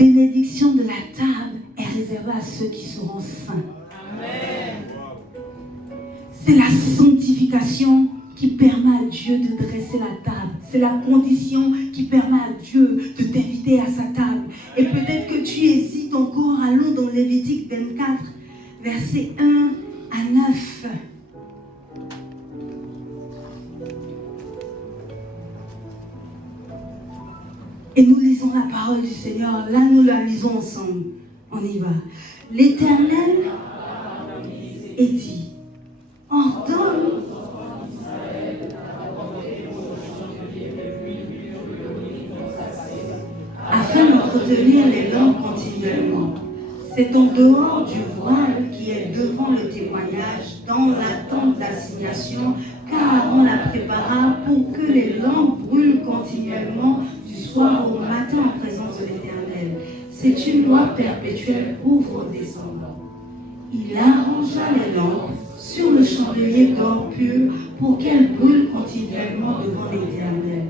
bénédiction de la table est réservée à ceux qui seront saints. Amen. C'est la sanctification qui permet à Dieu de dresser la table. C'est la condition qui permet à Dieu de t'inviter à sa table. Et peut-être que tu hésites encore. Allons dans Lévitique 24, versets 1 à 9. Et nous lisons la parole du Seigneur. Là, nous la lisons ensemble. On y va. L'Éternel est dit, ordonne afin d'entretenir les langues continuellement. C'est en dehors du voile qui est devant le témoignage, dans l'attente d'assignation, car Aaron la prépara pour que les langues brûlent continuellement du soir au matin en présence de l'Éternel. C'est une loi perpétuelle pour vos descendants. Il arrangea les lampes sur le chandelier d'or pur pour qu'elles brûlent continuellement devant l'Éternel.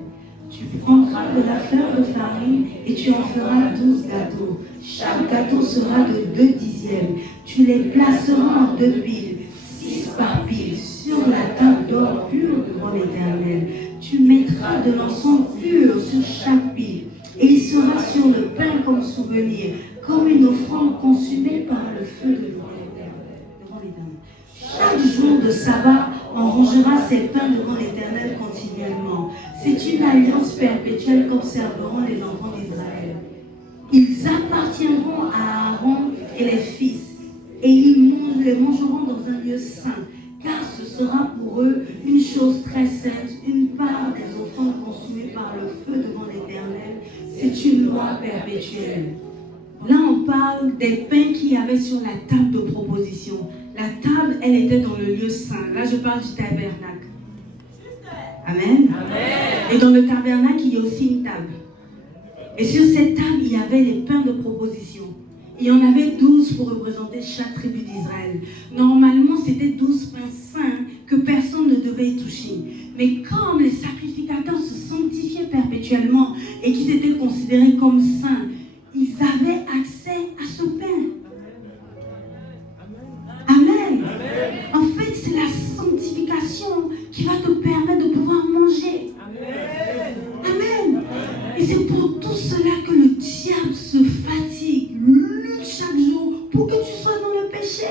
Tu prendras de la fleur de farine et tu en feras 12 gâteaux. Chaque gâteau sera de 2 dixièmes. Tu les placeras en 2 piles, 6 par pile, sur la table d'or pur devant l'Éternel. Tu mettras de l'encens pur sur chaque pile, et il sera sur le pain comme souvenir, comme une offrande consumée par le feu devant l'Éternel. Chaque jour de sabbat, on rangera ses pains devant l'Éternel continuellement. C'est une alliance perpétuelle qu'observeront les enfants d'Israël. Ils appartiendront à Aaron et les fils, et ils les mangeront dans un lieu saint, car ce sera pour eux une chose très sainte, une part des offrandes consumées par le feu devant l'Éternel. C'est une loi perpétuelle. Là, on parle des pains qu'il y avait sur la table de proposition. La table, elle était dans le lieu saint. Là, je parle du tabernacle. Amen. Amen. Et dans le tabernacle, il y a aussi une table. Et sur cette table, il y avait les pains de proposition. Il y en avait 12 pour représenter chaque tribu d'Israël. Normalement, c'était 12 pains saints que personne ne devait y toucher. Mais comme les sacrificateurs se sanctifiaient perpétuellement et qu'ils étaient considérés comme saints, ils avaient accès à ce pain. Amen. En fait, c'est la sanctification qui va te permettre de pouvoir manger. Amen. Et c'est pour tout cela que le diable se fatigue, lutte chaque jour pour que tu sois dans le péché.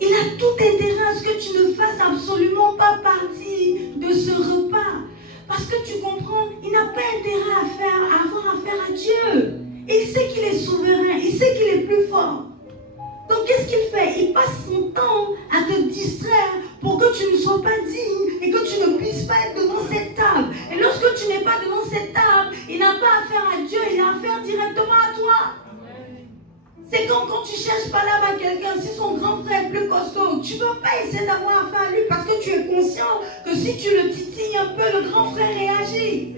Il a tout intérêt à ce que tu ne fasses absolument pas partie de ce repas. Parce que tu comprends, il n'a pas intérêt à avoir affaire à Dieu. Et il sait qu'il est souverain, il sait qu'il est plus fort. Donc qu'est-ce qu'il fait? Il passe son temps à te distraire pour que tu ne sois pas digne et que tu ne puisses pas être devant cette table. Et lorsque tu n'es pas devant cette table, il n'a pas affaire à Dieu, il a affaire directement à toi. C'est comme quand tu cherches pas là-bas quelqu'un, si son grand frère est plus costaud, tu ne vas pas essayer d'avoir affaire à lui parce que tu es conscient que si tu le titilles un peu, le grand frère réagit.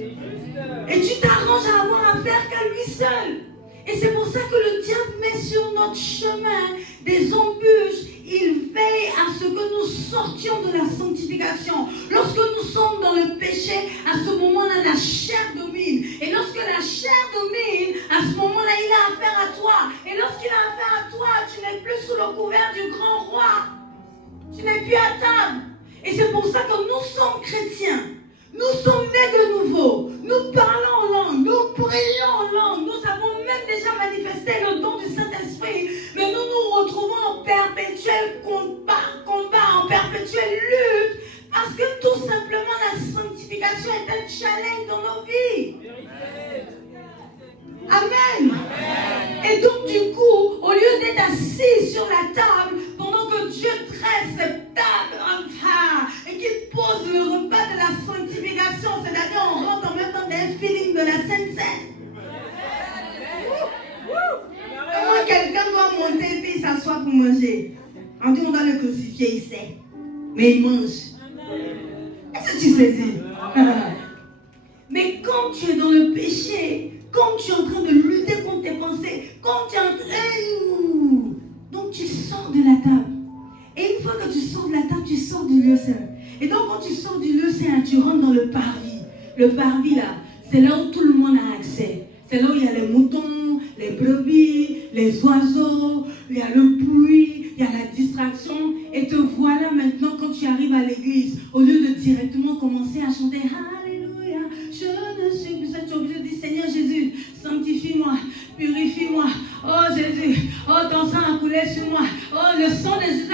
Et tu t'arranges à avoir affaire qu'à lui seul. Et c'est pour ça que le diable met sur notre chemin des embûches. Il veille à ce que nous sortions de la sanctification. Lorsque nous sommes dans le péché, à ce moment-là, la chair domine. Et lorsque la chair domine, à ce moment-là, il a affaire à toi. Et lorsqu'il a affaire à toi, tu n'es plus sous le couvert du grand roi. Tu n'es plus à table. Et c'est pour ça que nous sommes chrétiens. Nous sommes nés de nouveau. Nous parlons en langue. Nous prions en langue. Nous avons même déjà manifesté le don du Saint-Esprit. Mais nous nous retrouvons en perpétuel combat, en perpétuelle lutte. Parce que tout simplement la sanctification est un challenge dans nos vies. Amen. Et donc du coup, au lieu d'être assis sur la table, pendant que Dieu dresse cette table et qu'il pose le repas de la sanctification, c'est-à-dire on rentre en même temps dans un feeling de la Sainte Seine. Comment quelqu'un doit monter et puis s'asseoir pour manger? On dit on doit le crucifier, il sait. Mais il mange. Est-ce que tu saisis? Mais quand tu es dans le péché, quand tu es en train de lutter contre tes pensées, quand tu es en train... Donc tu sors de la table. Et une fois que tu sors de la table, tu sors du lieu saint. Et donc quand tu sors du lieu saint, tu rentres dans le parvis. Le parvis là, c'est là où tout le monde a accès. C'est C'est là où il y a les moutons, les brebis, les oiseaux, il y a le bruit, il y a la distraction. Et te voilà maintenant quand tu arrives à l'église, au lieu de directement commencer à chanter Alléluia, je ne suis plus ça, tu es obligé de dire Seigneur Jésus, sanctifie-moi, purifie-moi. Oh Jésus, oh ton sang a coulé sur moi. Oh le sang de Jésus